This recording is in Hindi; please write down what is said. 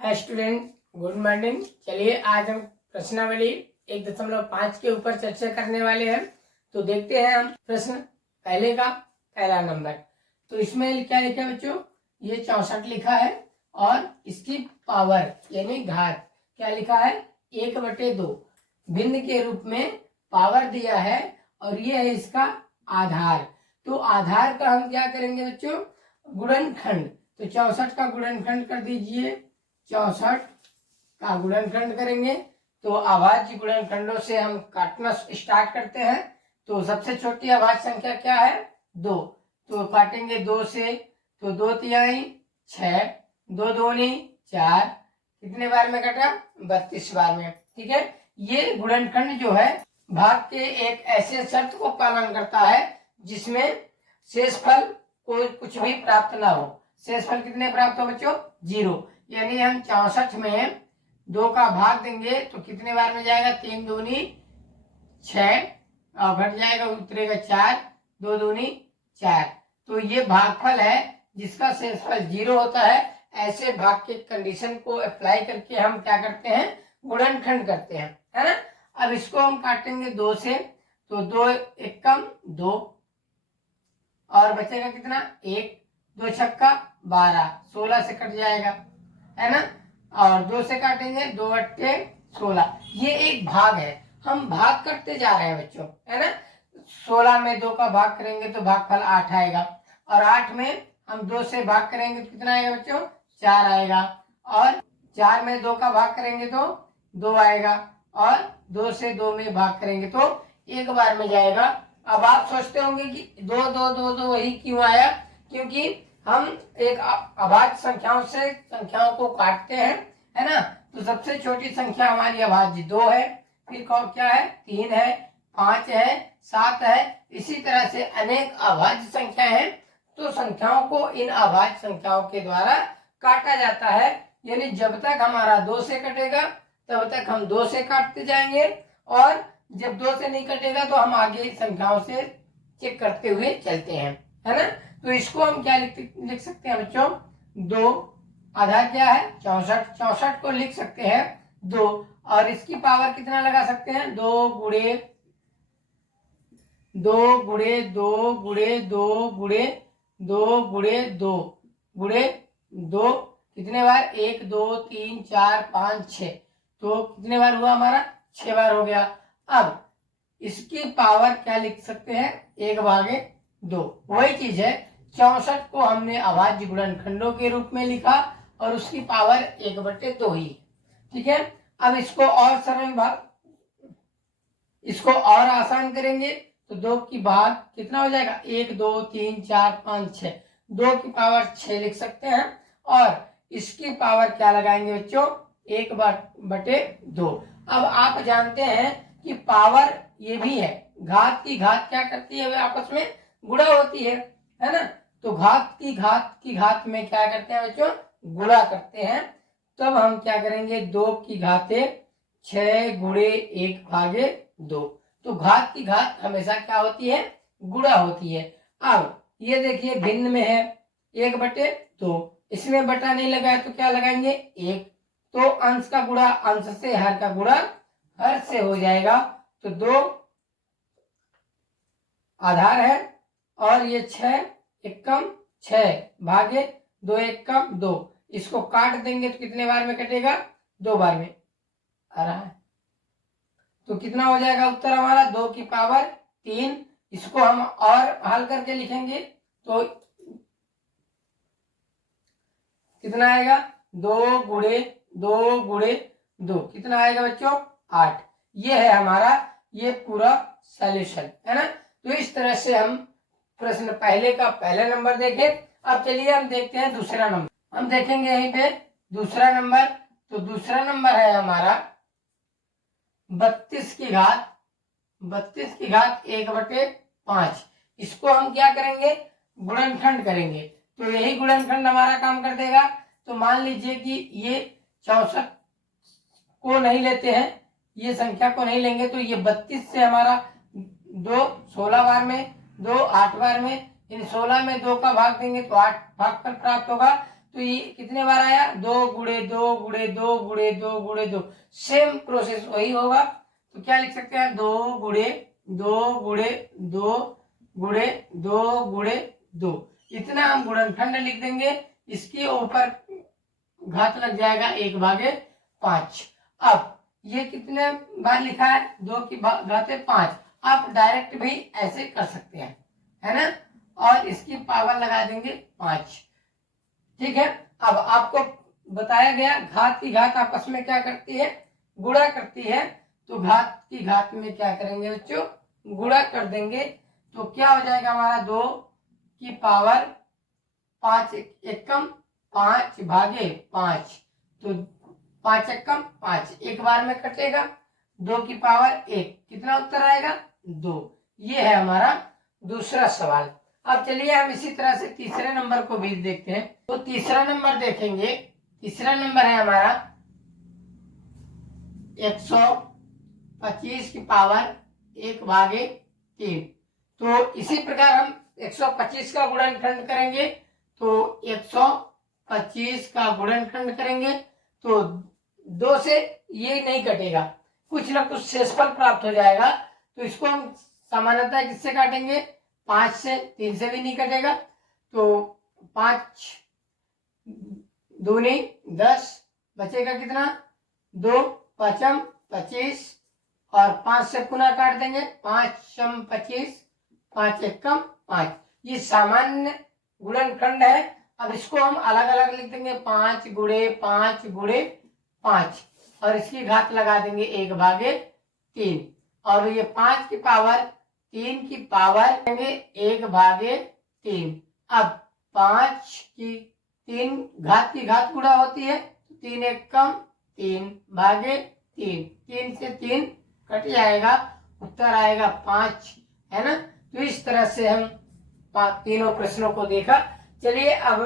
Hi student, good morning. चलिए आज हम प्रश्नावली 1.5 के ऊपर चर्चा करने वाले हैं। तो देखते हैं हम प्रश्न पहले का पहला नंबर। तो इसमें क्या लिखा है बच्चों? ये 64 लिखा है और इसकी पावर यानी घात क्या लिखा है? 1/2 भिन्न के रूप में पावर दिया है और ये है इसका आधार। तो आधार का हम क्या करेंगे बच्चों? गुणनखंड। तो 64 का गुणनखंड कर दीजिए। 64 का गुणनखंड करेंगे तो अभाज्य गुणनखंडों से हम काटना स्टार्ट करते हैं। तो सबसे छोटी अभाज्य संख्या क्या है? 2। तो काटेंगे 2 से, तो 2 तिहाई 6, 2 दूनी 4, कितने बार में कटा? 32 बार में। ठीक है, ये गुणनखंड जो है भाग के एक ऐसे शर्त को पालन करता है जिसमें शेषफल कोई कुछ भी प्राप्त ना हो। शेषफल कितने प्राप्त हो बच्चों? 0। यानी हम 64 में 2 का भाग देंगे तो कितने बार में जाएगा? 3 दूनी 6 और घट जाएगा, उतरेगा 4, 2 दूनी 4। तो ये भागफल है जिसका शेषफल 0 होता है। ऐसे भाग के कंडीशन को अप्लाई करके हम क्या करते हैं? गुणनखंड करते हैं, है ना। अब इसको हम काटेंगे 2 से, तो 2 एकम 2 और बचेगा कितना? 1, 2 छक्का 12, 16 से कट जाएगा, है ना। और 2 से काटेंगे, 2 अट्ठे 16। ये एक भाग है, हम भाग करते जा रहे हैं बच्चों, है ना। 16 में 2 का भाग करेंगे तो भागफल 8 आएगा और 8 में हम 2 से भाग करेंगे तो कितना आएगा बच्चों? 4 आएगा। और 4 में 2 का भाग करेंगे तो 2 आएगा और 2 से 2 में भाग करेंगे तो 1 बार में जाएगा। अब आप सोचते होंगे कि 2 2 2 2 वही क्यों आया? क्योंकि हम एक अभाज्य संख्याओं से संख्याओं को काटते हैं, है ना। तो सबसे छोटी संख्या हमारी अभाज्य 2 है, फिर क्या है? 3 है, 5 है, 7 है। इसी तरह से अनेक अभाज्य संख्या है। तो संख्याओं को इन अभाज्य संख्याओं के द्वारा काटा जाता है। यानी जब तक हमारा 2 से कटेगा तब तक हम 2 से काटते जाएंगे और जब 2 से नहीं कटेगा तो हम आगे संख्याओं से चेक करते हुए चलते हैं, है ना। तो इसको हम क्या लिख सकते हैं बच्चों? 2 आधार क्या है? 64। 64 को लिख सकते हैं 2 और इसकी पावर कितना लगा सकते हैं? 2 गुणे 2 गुणे 2 गुणे 2 गुणे 2 गुणे 2 गुणे 2 कितने बार? 1 2 3 4 5 6। तो कितने बार हुआ हमारा? 6 बार हो गया। अब इसकी पावर क्या लिख सकते हैं? 1/2। वही चीज है, 64 को हमने अभाज्य गुणनखंडों के रूप में लिखा और उसकी पावर 1/2 ही। ठीक है, अब इसको और सरल इसको और आसान करेंगे तो 2 की भाग कितना हो जाएगा? 1 2 3 4 5 6। 2 की पावर 6 लिख सकते हैं और इसकी पावर क्या लगाएंगे बच्चों? 1/2। अब आप जानते हैं कि पावर ये भी है, घात की घात क्या करती है? वे आपस में गुणा होती है ना। तो घात की घात में क्या करते हैं बच्चों? गुणा करते हैं। तब हम क्या करेंगे? 2 की घाते 6 गुणे 1/2। तो घात की घात हमेशा क्या होती है? गुणा होती है। अब ये देखिए भिन्न में है 1/2, इसमें बटा नहीं लगा है तो क्या लगाएंगे? 1। तो अंश का गुणा अंश से, हर का गुणा हर से हो जाएगा। तो 2 आधार है और ये 6 एकम 6 भागे 2 एकम 2। इसको काट देंगे तो कितने बार में कटेगा? 2 बार में आ रहा है। तो कितना हो जाएगा उत्तर हमारा? 2 की पावर 3। इसको हम और हल करके लिखेंगे तो कितना आएगा? 2 गुणे 2 गुणे 2 कितना आएगा बच्चों? 8। ये है हमारा ये पूरा सॉल्यूशन, है ना। तो इस तरह से हम प्रश्न पहले का पहला नंबर देखे। अब चलिए हम देखते हैं दूसरा नंबर। हम देखेंगे यहीं पे दूसरा नंबर। तो दूसरा नंबर है हमारा 32 की घात 1/5। इसको हम क्या करेंगे? गुणनखंड करेंगे। तो यही गुणनखंड हमारा काम कर देगा। तो मान लीजिए कि ये 64 को नहीं लेते हैं, ये संख्या को नहीं लेंगे तो ये 32 से हमारा 2 16 बार में, 2 8 बार में, इन 16 में 2 का भाग देंगे तो 8 भागफल प्राप्त होगा। तो ये कितने बार आया, 2 गुणे 2 गुणे 2 गुणे 2 गुणे 2, सेम प्रोसेस वही होगा। तो क्या लिख सकते हैं, 2 गुणे 2 गुणे 2 गुणे 2 गुणे 2, इतना हम गुणनखंड लिख देंगे। इसके ऊपर घात लग जाएगा 1/5। अब ये कितने बार लिखा है, 2 की घात 5, आप डायरेक्ट भी ऐसे कर सकते हैं, है ना, और इसकी पावर लगा देंगे 5। ठीक है, अब आपको बताया गया घात की घात आपस में क्या करती है, गुणा करती है। तो घात की घात में क्या करेंगे बच्चों, गुणा कर देंगे। तो क्या हो जाएगा हमारा, 2 की पावर 5 एकम 5/5, तो 5 एकम 5 एक बार में कटेगा, 2 की पावर 1, कितना उत्तर आएगा, 2। ये है हमारा दूसरा सवाल। अब चलिए हम इसी तरह से तीसरे नंबर को भी देखते हैं। तो तीसरा नंबर देखेंगे, तीसरा नंबर है हमारा 125 की पावर 1/3। तो इसी प्रकार हम 125 का गुणनखंड करेंगे। तो 125 का गुणनखंड करेंगे तो 2 से ये नहीं कटेगा, कुछ ना कुछ शेषफल प्राप्त हो जाएगा। तो इसको हम सामान्यतः किससे काटेंगे, 5 से, 3 से भी नहीं कटेगा। तो 5 दूनी 10, बचेगा कितना, 2 5 25, और 5 से पुनः काट देंगे, 5 25, 5 एकम 5। ये सामान्य गुणनखंड है। अब इसको हम अलग अलग लिख देंगे, 5 गुणे 5 गुणे 5, और इसकी घात लगा देंगे 1/3, और ये 5 की पावर 3 की पावर देंगे 1/3। अब 5 की 3 घात की घात गुणा होती है, 3 एकम 3/3, 3 से 3 कट जाएगा, उत्तर आएगा 5, है ना। तो इस तरह से हम तीनों प्रश्नों को देखा। चलिए अब